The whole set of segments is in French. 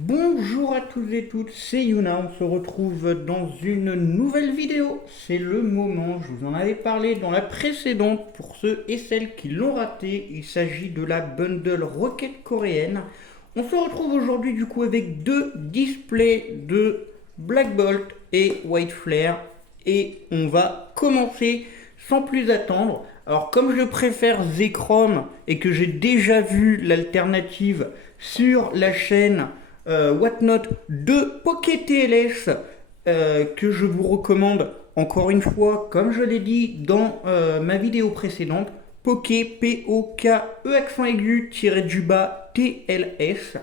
Bonjour à tous et toutes, c'est Yuna, on se retrouve dans une nouvelle vidéo. C'est le moment, je vous en avais parlé dans la précédente, pour ceux et celles qui l'ont raté, il s'agit de la bundle Rocket coréenne. On se retrouve aujourd'hui du coup avec deux displays de Black Bolt et White Flare et on va commencer sans plus attendre. Alors comme je préfère Zekrom et que j'ai déjà vu l'alternative sur la chaîne Whatnot de Poké TLS que je vous recommande encore une fois, comme je l'ai dit dans ma vidéo précédente, Poké P-O-K-E accent aigu tiré du bas TLS.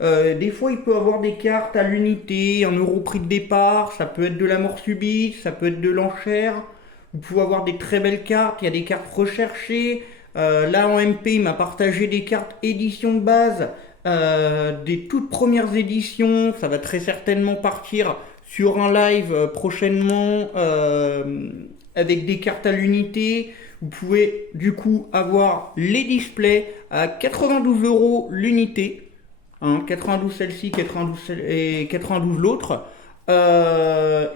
Des fois, il peut avoir des cartes à l'unité, 1 € prix de départ, ça peut être de la mort subite, ça peut être de l'enchère. Vous pouvez avoir des très belles cartes, il y a des cartes recherchées. Là, en MP, il m'a partagé des cartes édition de base, des toutes premières éditions. Ça va très certainement partir sur un live prochainement avec des cartes à l'unité. Vous pouvez du coup avoir les displays à 92 € l'unité. 92 celle-ci, 92 et 92 l'autre.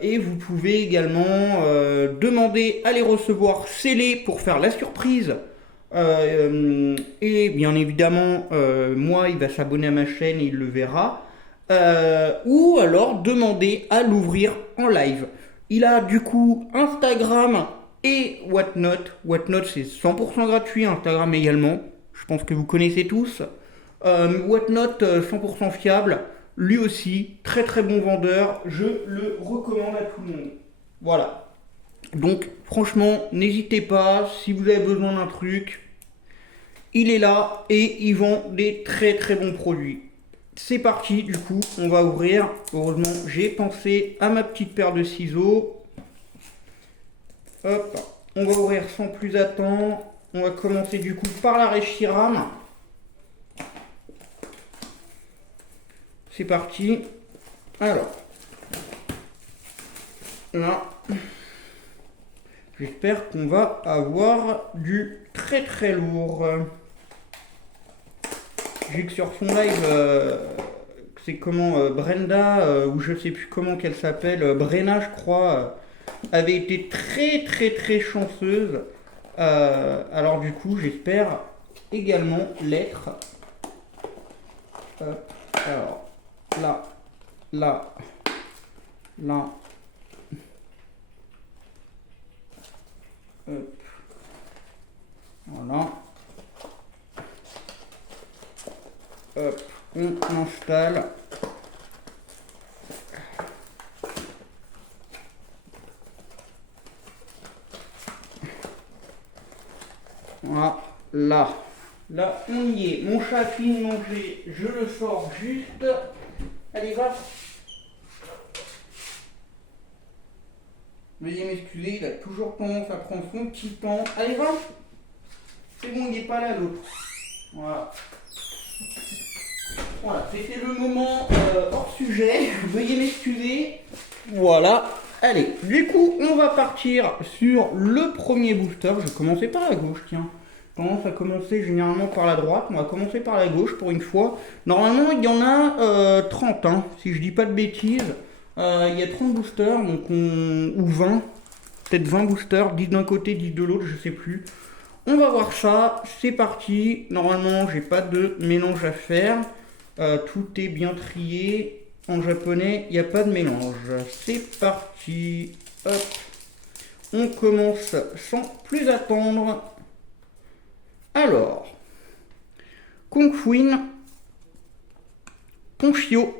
Et vous pouvez également demander à les recevoir scellés pour faire la surprise. Et bien évidemment, moi, il va s'abonner à ma chaîne et il le verra. Ou alors demander à l'ouvrir en live. Il a du coup Instagram et Whatnot. Whatnot c'est 100% gratuit, Instagram également. Je pense que vous connaissez tous. Whatnot 100% fiable, lui aussi, très très bon vendeur, je le recommande à tout le monde. Voilà. Donc franchement, n'hésitez pas, si vous avez besoin d'un truc, il est là et il vend des très très bons produits. C'est parti, du coup, on va ouvrir. Heureusement, j'ai pensé à ma petite paire de ciseaux. Hop, on va ouvrir sans plus attendre. On va commencer du coup par la Reshiram. C'est parti. Alors, là, j'espère qu'on va avoir du très très lourd. J'ai que sur son live, c'est comment Brenda, ou je sais plus comment qu'elle s'appelle, Brenna je crois, avait été très très très chanceuse. Alors du coup, j'espère également l'être. Alors, là, là, là. Hop. Voilà. Hop, on installe. Voilà, là, on y est. Mon chat a fini de manger, je le sors juste. Allez, va. Veuillez m'excuser, il a toujours tendance à prendre son petit temps. Allez, va. C'est bon, il n'est pas là, l'autre. Voilà. Voilà, c'était le moment hors sujet. Veuillez m'excuser. Voilà. Allez, du coup, on va partir sur le premier booster. Je vais commencer par la gauche, tiens. Tendance à commencer généralement par la droite. On va commencer par la gauche pour une fois. Normalement, il y en a 30, hein, si je dis pas de bêtises. Il y a 30 boosters, donc ou 20. Peut-être 20 boosters, 10 d'un côté, 10 de l'autre, je sais plus. On va voir ça, c'est parti. Normalement, j'ai pas de mélange à faire. Tout est bien trié. En japonais, il n'y a pas de mélange. C'est parti. Hop. On commence sans plus attendre. Alors, Kongfuin, Ponchio,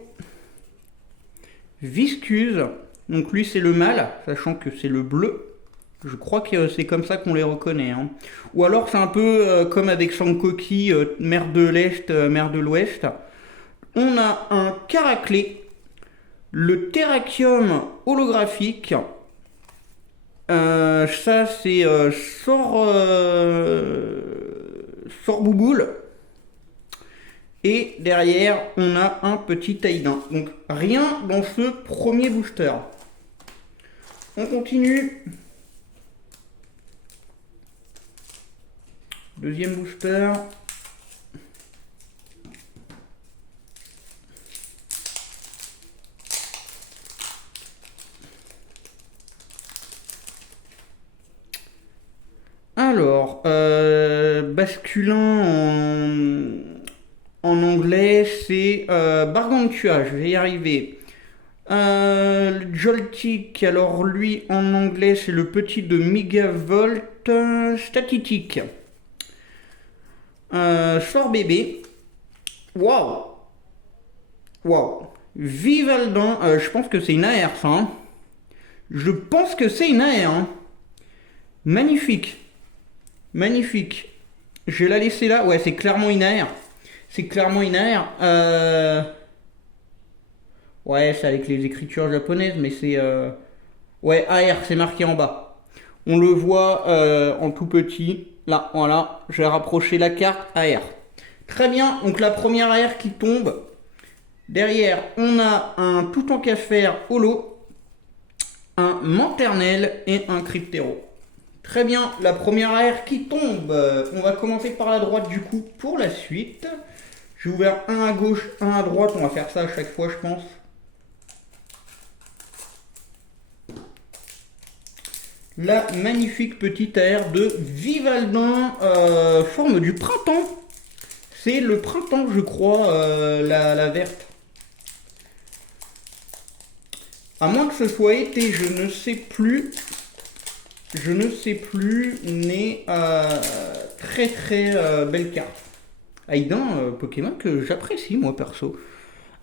Viscuse. Donc lui, c'est le mâle, sachant que c'est le bleu. Je crois que c'est comme ça qu'on les reconnaît. Hein. Ou alors c'est un peu comme avec Sankoki, mer de l'Est, mer de l'Ouest. On a un Caraclé, le Terrakium holographique. Ça c'est Sorbouboule. Et derrière on a un petit Taïdin. Donc rien dans ce premier booster. On continue. Deuxième booster. Alors, basculin en anglais, c'est Gargantua, je vais y arriver. Joltik, alors lui en anglais, c'est le petit de Megavolt. Statitique. Sort bébé. Waouh! Waouh! Vivaldan, je pense que c'est une AR ça. Hein. Je pense que c'est une AR. Hein. Magnifique. Magnifique. Je vais la laisser là. Ouais, c'est clairement une AR. C'est clairement une AR. Ouais, c'est avec les écritures japonaises, mais c'est... Ouais, AR, c'est marqué en bas. On le voit en tout petit. Là, voilà. Je vais rapprocher la carte AR. Très bien. Donc la première AR qui tombe. Derrière, on a un tout en café holo, un Manternel et un Cryptero. Très bien, la première AR qui tombe. On va commencer par la droite du coup pour la suite. J'ai ouvert un à gauche, un à droite. On va faire ça à chaque fois, je pense. La magnifique petite AR de Vivaldan, forme du printemps. C'est le printemps, je crois, la verte. À moins que ce soit été, je ne sais plus. Je ne sais plus, mais très très belle carte. Aïdan, Pokémon que j'apprécie moi perso.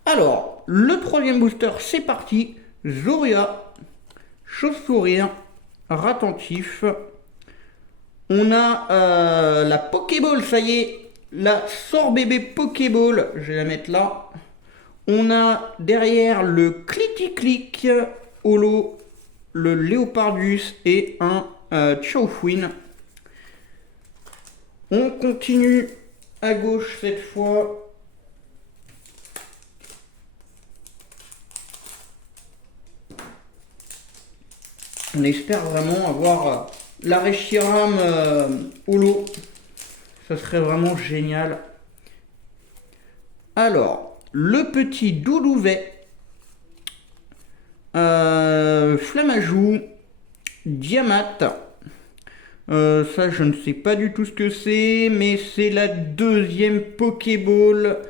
Alors, le troisième booster, c'est parti. Zoria, Chauve-Sourire, Ratentif. On a la Pokéball, ça y est. La Sort Bébé Pokéball, je vais la mettre là. On a derrière le Clitti-Click holo, le Léopardus et un Chowfouin. On continue à gauche cette fois. On espère vraiment avoir la Reshiram holo. Ça serait vraiment génial. Alors... Le petit Doulouvet, Flamajou, Diamat. Ça, je ne sais pas du tout ce que c'est, mais c'est la deuxième Pokéball.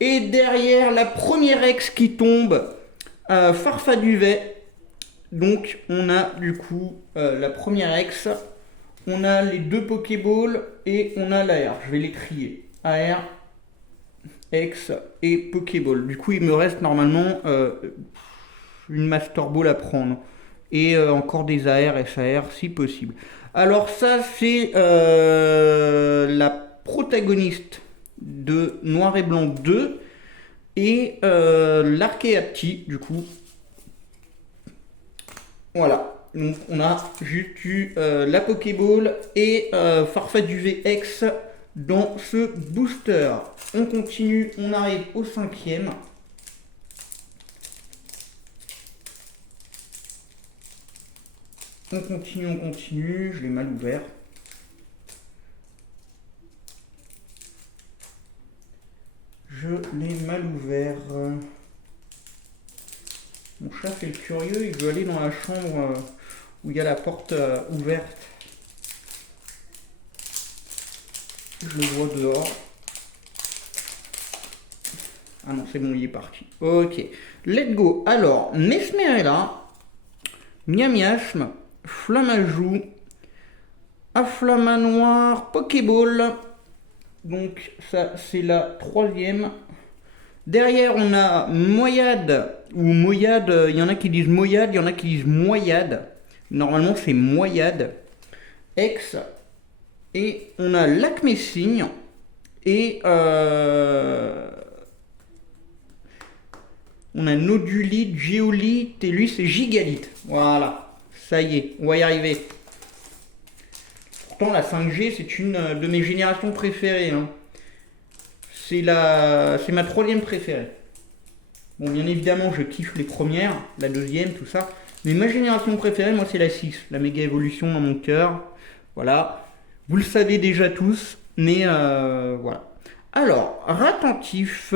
Et derrière, la première ex qui tombe, Farfaduvet. Donc, on a du coup la première ex. On a les deux Pokéballs et on a l'AR. Je vais les trier. AR. X et Pokéball. Du coup, il me reste normalement une Master Ball à prendre. Et encore des AR, SAR si possible. Alors ça, c'est la protagoniste de Noir et Blanc 2 et l'Archéapti, du coup. Voilà. Donc on a juste eu la Pokéball et Farfaduvet X dans ce booster. On continue, on arrive au cinquième. On continue, je l'ai mal ouvert. Je l'ai mal ouvert. Mon chat fait le curieux, il veut aller dans la chambre où il y a la porte ouverte. Je le vois dehors. Ah non, c'est bon, il est parti. Ok, let's go. Alors, Mesmerella, Miamiasme, Flamajou, Afflamanoir, Pokéball. Donc ça, c'est la troisième. Derrière, on a Moyade, ou Moyade, il y en a qui disent Moyade, il y en a qui disent Moyade. Normalement, c'est Moyade. Ex. Et on a Lacmessigne. Et on a Nodulite, Géolite, et lui, c'est Gigalite. Voilà, ça y est, on va y arriver. Pourtant, la 5G, c'est une de mes générations préférées. Hein. C'est ma troisième préférée. Bon, bien évidemment, je kiffe les premières, la deuxième, tout ça. Mais ma génération préférée, moi, c'est la 6. La méga évolution dans mon cœur. Voilà. Vous le savez déjà tous. Mais voilà. Alors, Ratentif,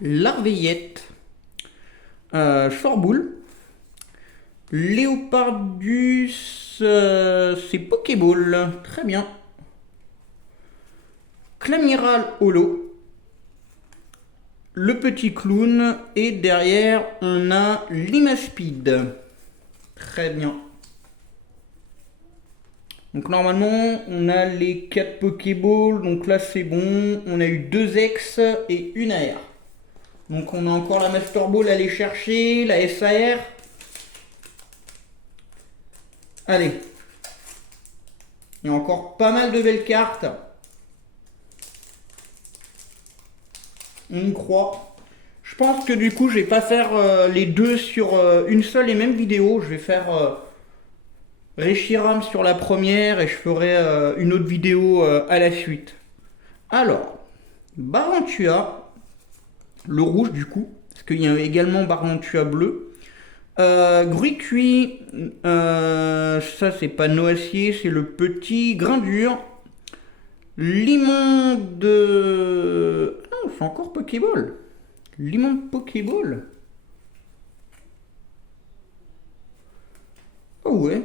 Larveillette, Sorboule, Léopardus, c'est Pokéball. Très bien. Clamiral Holo. Le petit clown. Et derrière, on a Limaspeed. Très bien. Donc normalement, on a les 4 Pokéballs. Donc là, c'est bon. On a eu 2 X et une AR. Donc on a encore la Master Ball à aller chercher. La SAR. Allez. Il y a encore pas mal de belles cartes. On y croit. Je pense que du coup, je vais pas faire les deux sur une seule et même vidéo. Je vais faire Reshiram sur la première et je ferai une autre vidéo à la suite. Alors, Barantua, le rouge du coup, parce qu'il y a également Barantua bleu. Gruicui, ça c'est pas Noacier, c'est le petit grain dur. Limon de... Ah, c'est encore Pokéball. Limon de Pokéball. Oh ouais,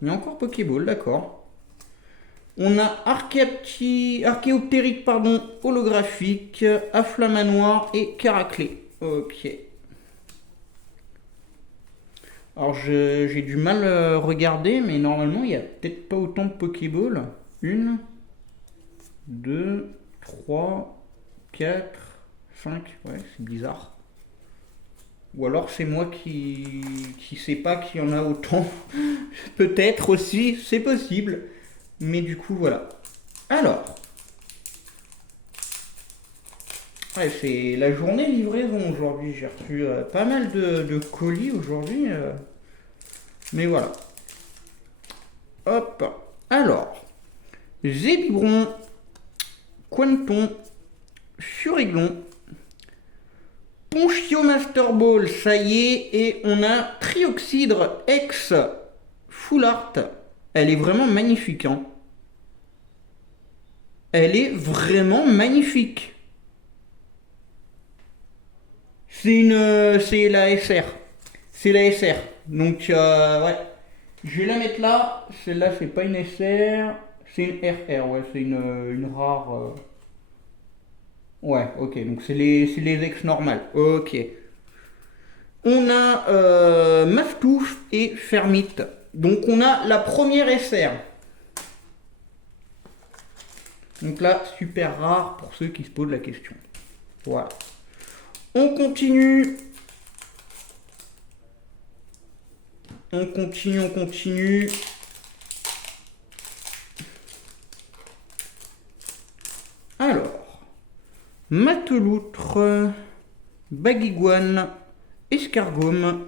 il y a encore Pokéball, d'accord. On a Archéoptérique, pardon, holographique, Afflamanoir et Caraclé. Ok. Alors j'ai du mal à regarder, mais normalement il n'y a peut-être pas autant de Pokéball. 1, 2, 3, 4, 5. Ouais, c'est bizarre. Ou alors c'est moi qui sais pas qu'il y en a autant. Peut-être aussi, c'est possible. Mais du coup, voilà. Alors. Ouais, c'est la journée livraison aujourd'hui. J'ai reçu pas mal de colis aujourd'hui. Mais voilà. Hop. Alors. Zébibron. Quanton. Furiglon. Ponchio Master Ball, ça y est. Et on a Trioxydre X Full Art. Elle est vraiment magnifique. Hein. Elle est vraiment magnifique. C'est la SR. C'est la SR. Donc, ouais. Je vais la mettre là. Celle-là, c'est pas une SR. C'est une RR. Ouais, c'est une rare. Ouais, ok. Donc, c'est les ex normales. Ok. On a Mastouf et Fermite. Donc, on a la première SR. Donc là, super rare pour ceux qui se posent la question. Voilà. On continue. On continue. Alors, Mateloutre, Baguiguane, Escargome.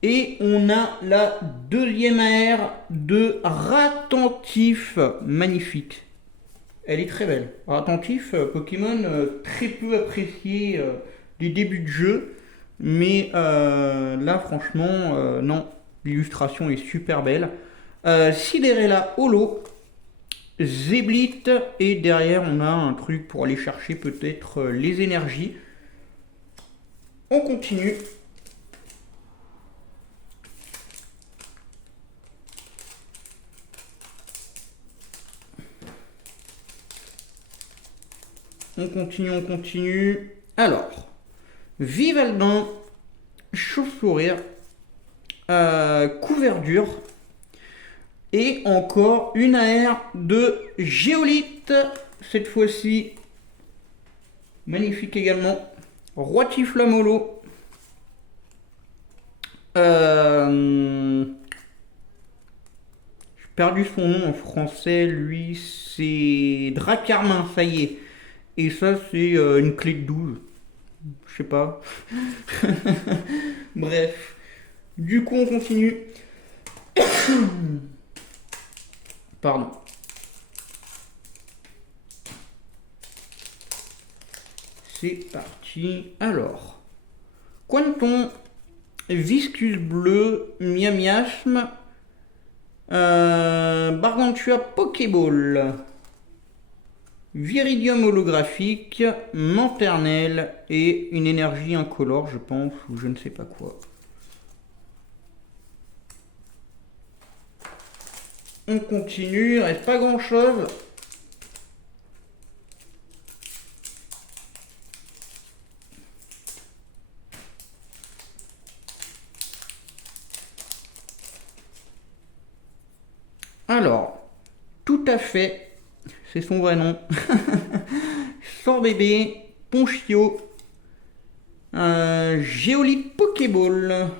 Et on a la deuxième AR de Ratentif. Magnifique. Elle est très belle. Ratentif, Pokémon très peu apprécié des débuts de jeu. Mais là, franchement, non. L'illustration est super belle. Sidérella Holo. Zéblit. Et derrière, on a un truc pour aller chercher peut-être les énergies. On continue. On continue. Alors, Vivaldin, Chauve-sourire, Couverture et encore une AR de Géolite. Cette fois-ci, magnifique également. Roitiflamolo. J'ai perdu son nom en français. Lui, c'est Dracarmin, ça y est. Et ça, c'est une clé de 12. Je sais pas. Bref. Du coup, on continue. Pardon. C'est parti. Alors. Quanton. Viscus bleu. Miamiasme. Bargantua Pokéball. Viridium holographique, Manternelle et une énergie incolore, je pense, ou je ne sais pas quoi. On continue, il reste pas grand chose. Alors, tout à fait, c'est son vrai nom. Sort bébé, Ponchio, Géolite Pokéball,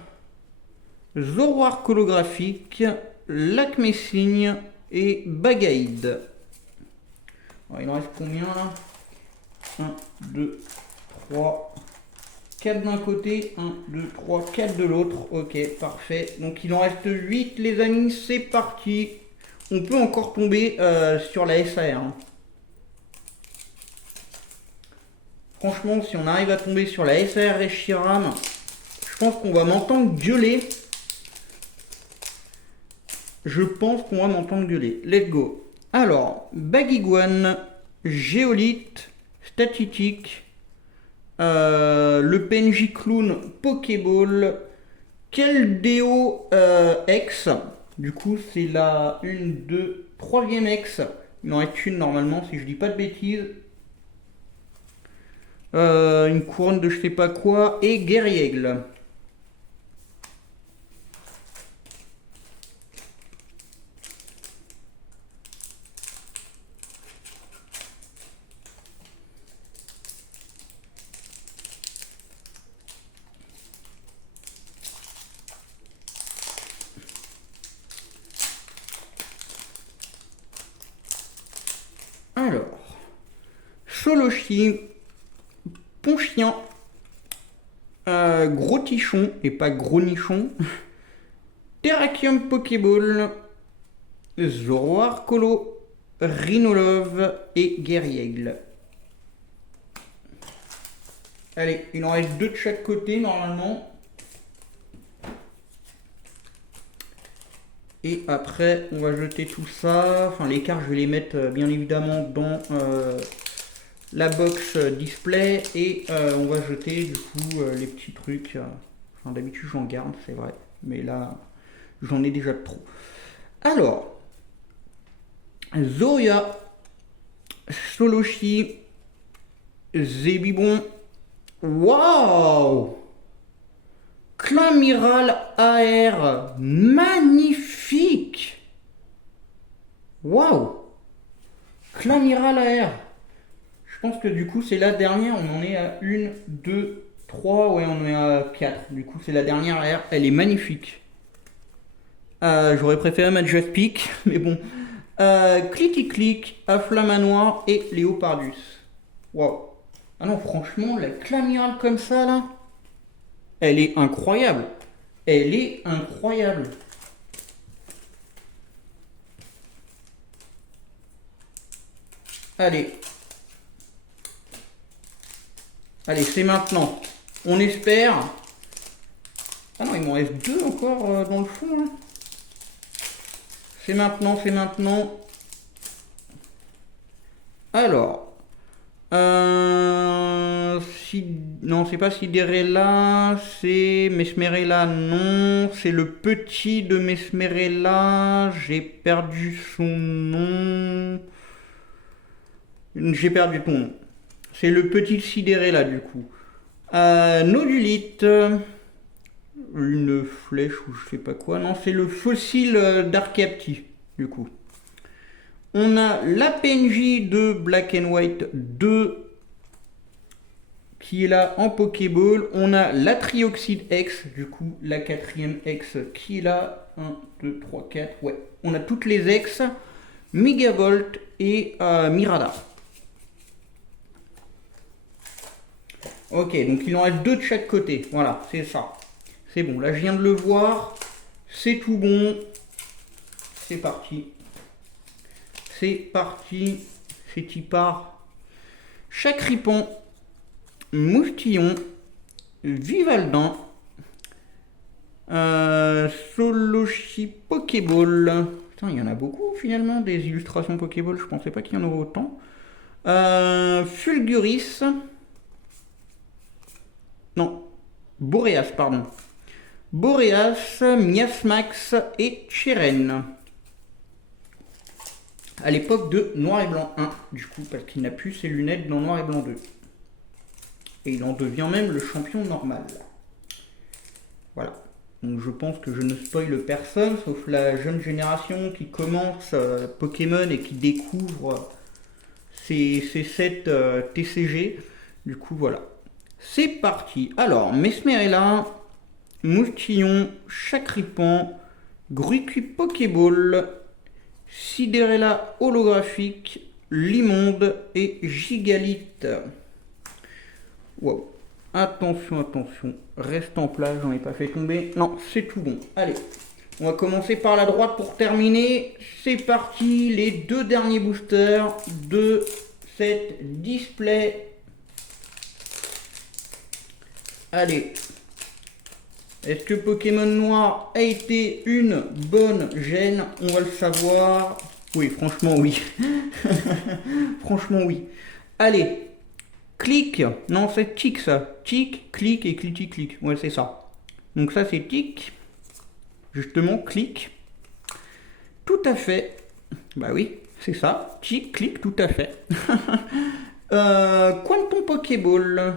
Zoroark holographique, Lac Messigne et Bagaïd. Alors, il en reste combien là? 1, 2, 3, 4 d'un côté, 1, 2, 3, 4 de l'autre. Ok, parfait. Donc il en reste 8 les amis, c'est parti. On peut encore tomber sur la SAR. Hein. Franchement, si on arrive à tomber sur la SAR Reshiram, je pense qu'on va m'entendre gueuler. Je pense qu'on va m'entendre gueuler. Let's go. Alors, Bagiguan, Géolite, Statitique, le PNJ Clown Pokéball, Keldeo X. Du coup, c'est la 1, 2, 3e X. Il en reste une normalement, si je dis pas de bêtises. Une couronne de je sais pas quoi. Et Guerriègle. Alors, Solochi, Ponchien, Gros Tichon, et pas Gros Nichon, Terrakium Pokéball, Zoroark Holo, Rhinolove et Guerriègle. Allez, il en reste 2 de chaque côté normalement. Et après, on va jeter tout ça. Enfin, les cartes, je vais les mettre bien évidemment dans la box display. Et on va jeter du coup les petits trucs. Enfin, d'habitude, j'en garde, c'est vrai. Mais là, j'en ai déjà trop. Alors, Zoya, Solochi, Zébibon. Waouh! Clamiral AR, magnifique! Waouh! Clamiral AR. Je pense que du coup c'est la dernière, on en est à 1, 2, 3, ouais on est à 4. Du coup c'est la dernière AR, elle est magnifique. J'aurais préféré mettre Just Peak, mais bon. Clicky-Click, Afflamanoir et Léopardus. Waouh! Ah non franchement, la Clamiral comme ça là. Elle est incroyable. Elle est incroyable. Allez. Allez, c'est maintenant. On espère. Ah non, il m'en reste 2 encore dans le fond. Hein. C'est maintenant, c'est maintenant. Alors. Non, c'est pas Siderella, c'est Mesmerella, non. C'est le petit de Mesmerella. J'ai perdu son nom. J'ai perdu ton nom. C'est le petit Siderella du coup. Nodulite. Une flèche ou je sais pas quoi. Non, c'est le fossile d'Arcapti du coup. On a la PNJ de Black and White 2 qui est là en Pokéball. On a la Trioxide X, du coup la 4e X qui est là. 1, 2, 3, 4. Ouais, on a toutes les X. Megavolt et Mirada. Ok, donc il en reste 2 de chaque côté. Voilà, c'est ça. C'est bon, là je viens de le voir. C'est tout bon. C'est parti. C'est parti. C'est y part. Chacripon. Moustillon. Vivaldin. Solochi Pokéball. Putain, il y en a beaucoup finalement des illustrations Pokéball. Je pensais pas qu'il y en aurait autant. Fulguris. Non. Boreas, pardon. Boreas, Miasmax et Cheren. à l'époque de Noir et Blanc 1, du coup, parce qu'il n'a plus ses lunettes dans Noir et Blanc 2. Et il en devient même le champion normal. Voilà. Donc je pense que je ne spoile personne, sauf la jeune génération qui commence Pokémon et qui découvre ces sets TCG. Du coup, voilà. C'est parti. Alors, Mesmerella, Moustillon, Chakripan, Gruicu Pokéball, Sidérella holographique, Limonde et Gigalith. Wow. Attention, attention. Reste en place, j'en ai pas fait tomber. Non, c'est tout bon. Allez. On va commencer par la droite pour terminer. C'est parti. Les deux derniers boosters de cette display. Allez. Est-ce que Pokémon Noir a été une bonne gêne? On va le savoir. Oui, franchement, oui. Franchement, oui. Allez. Clic. Non, c'est tic, ça. Tic, clic et clic, clic. Ouais, c'est ça. Donc ça, c'est tic. Justement, clic. Tout à fait. Bah oui, c'est ça. Tic, clic, tout à fait. Quantum Pokéball.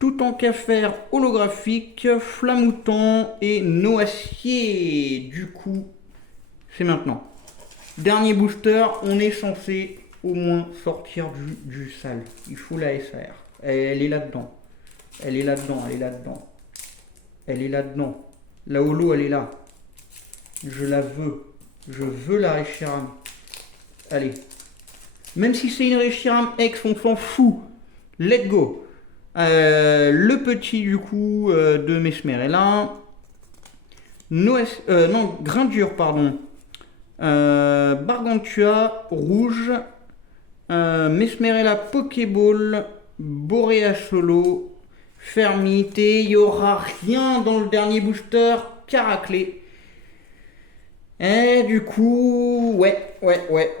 Tout en qu'affaire holographique, Flamouton et Noacier. Du coup, c'est maintenant. Dernier booster, on est censé au moins sortir du sale. Il faut la SAR. Elle est là-dedans. Elle est là-dedans, elle est là-dedans. Elle est là-dedans. La holo, elle est là. Je la veux. Je veux la Reshiram. Allez. Même si c'est une Reshiram X, on s'en fout. Let's go. Le petit du coup de Mesmerella. Non, Grindure, pardon. Bargantua, rouge. Mesmerella Pokéball. Boréa Solo. Fermité. Il n'y aura rien dans le dernier booster. Caraclé. Et du coup, ouais,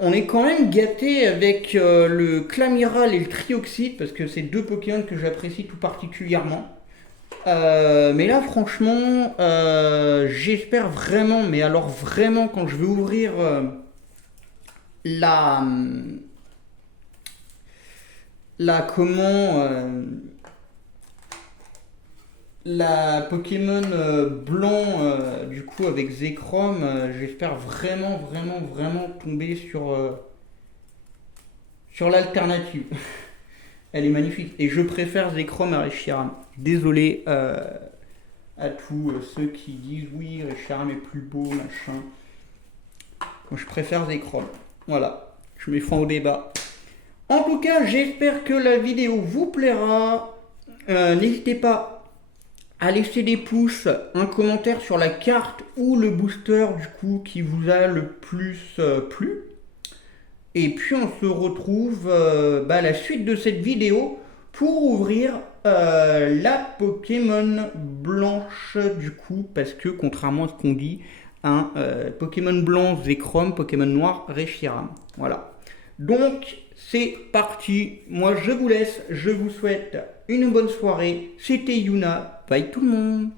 on est quand même gâté avec le Clamiral et le Trioxide, parce que c'est deux Pokémon que j'apprécie tout particulièrement. Mais là, franchement, j'espère vraiment, mais alors vraiment, quand je vais ouvrir la Pokémon blanc du coup avec Zekrom, j'espère vraiment tomber sur l'alternative. Elle est magnifique et je préfère Zekrom à Reshiram. Désolé à tous ceux qui disent oui Reshiram est plus beau machin. Moi je préfère Zekrom. Voilà, je mets fin au débat. En tout cas, j'espère que la vidéo vous plaira. N'hésitez pas à laisser des pouces, un commentaire sur la carte ou le booster du coup qui vous a le plus plu. Et puis on se retrouve à la suite de cette vidéo pour ouvrir la Pokémon blanche du coup, parce que contrairement à ce qu'on dit, un Pokémon blanc Zekrom, Pokémon noir Reshiram. Voilà. Donc c'est parti, moi je vous laisse, je vous souhaite une bonne soirée. C'était Yuna, bye tout le monde.